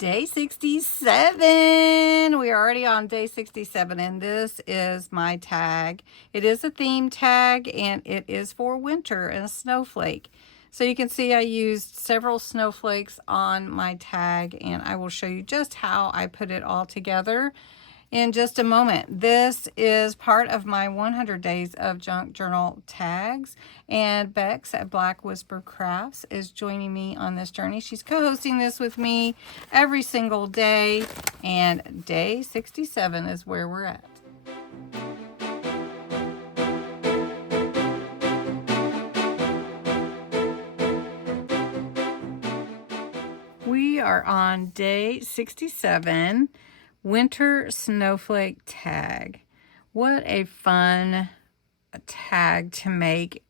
Day 67. We are already on day 67, and this is my tag. It is a theme tag, and it is for winter and a snowflake. So you can see I used several snowflakes on my tag, and I will show you just how I put it all together in just a moment. This is part of my 100 days of junk journal tags, and Bexx at Black Whisper Crafts is joining me on this journey. She's co-hosting this with me every single day, and day 67 is where we're at. We are on day 67. Winter snowflake tag. What a fun tag to make.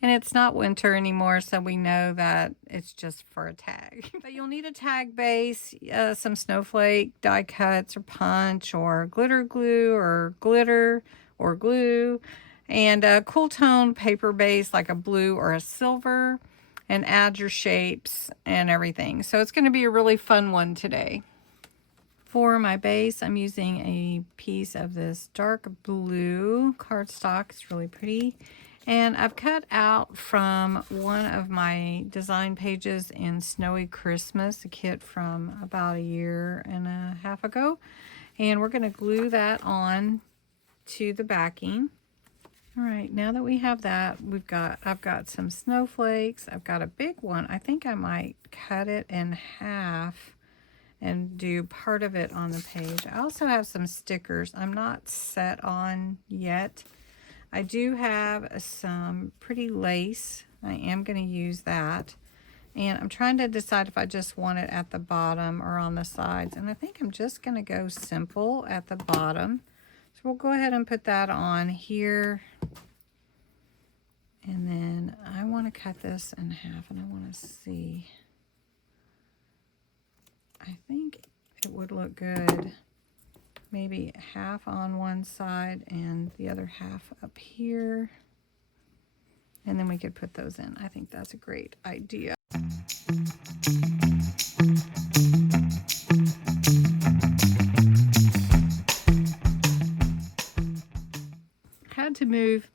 And it's not winter anymore, so we know that it's just for a tag. But you'll need a tag base, some snowflake die cuts or punch or glitter glue or glitter or glue, and a cool tone paper base like a blue or a silver, and add your shapes and everything. So it's going to be a really fun one today. For my base, I'm using a piece of this dark blue cardstock. It's really pretty. And I've cut out from one of my design pages in Snowy Christmas, a kit from about a year and a half ago. And we're going to glue that on to the backing. All right, now that we have that, I've got some snowflakes. I've got a big one. I think I might cut it in half and do part of it on the page. I also have some stickers I'm not set on yet. I do have some pretty lace. I am going to use that. And I'm trying to decide if I just want it at the bottom or on the sides. And I think I'm just going to go simple at the bottom. So we'll go ahead and put that on here. And then I want to cut this in half, and I want to see. I think it would look good. Maybe half on one side and the other half up here. And then we could put those in. I think that's a great idea. Had to move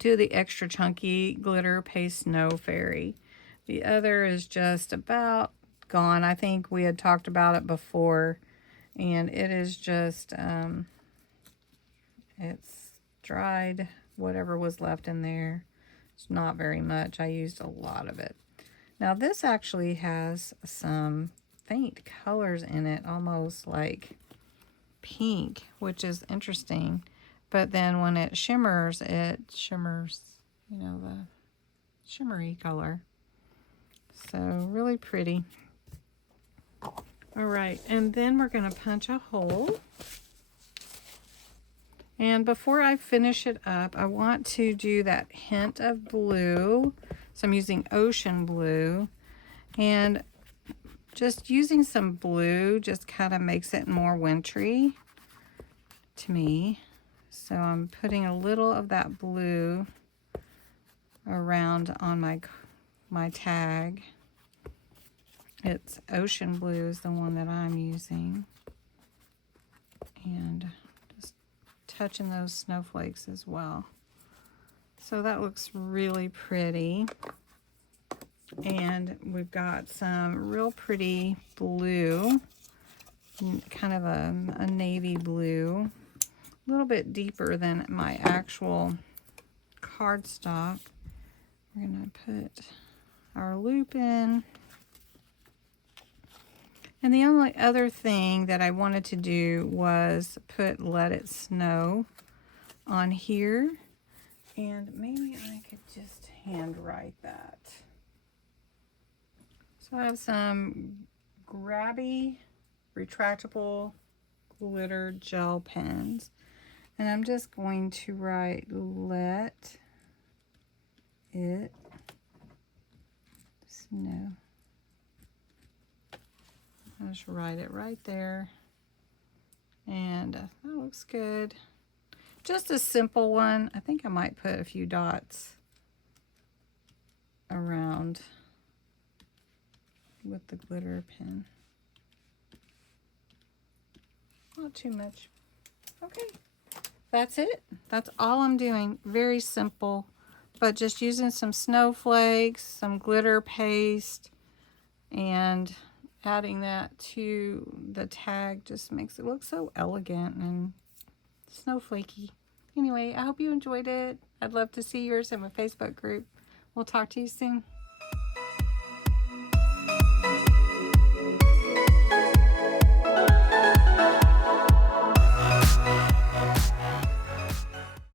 to the extra chunky glitter paste snow fairy. The other is just about gone. I think we had talked about it before, and it is just it's dried whatever was left in there. It's not very much. I used a lot of it. Now this actually has some faint colors in it, almost like pink, which is interesting. But then when it shimmers, you know, the shimmery color. So really pretty. All right, and then we're going to punch a hole. And before I finish it up, I want to do that hint of blue. So I'm using ocean blue. And just using some blue just kind of makes it more wintry to me. So I'm putting a little of that blue around on my tag. It's ocean blue is the one that I'm using. And just touching those snowflakes as well. So that looks really pretty. And we've got some real pretty blue, kind of a navy blue, a little bit deeper than my actual cardstock. We're going to put our loop in. And the only other thing that I wanted to do was put Let It Snow on here. And maybe I could just hand write that. So I have some grabby, retractable glitter gel pens. And I'm just going to write Let It Snow. I'll just write it right there. And that looks good. Just a simple one. I think I might put a few dots around with the glitter pen. Not too much. Okay, that's it. That's all I'm doing. Very simple, but just using some snowflakes, some glitter paste, and adding that to the tag just makes it look so elegant and snowflakey. Anyway, I hope you enjoyed it. I'd love to see yours in my Facebook group. We'll talk to you soon.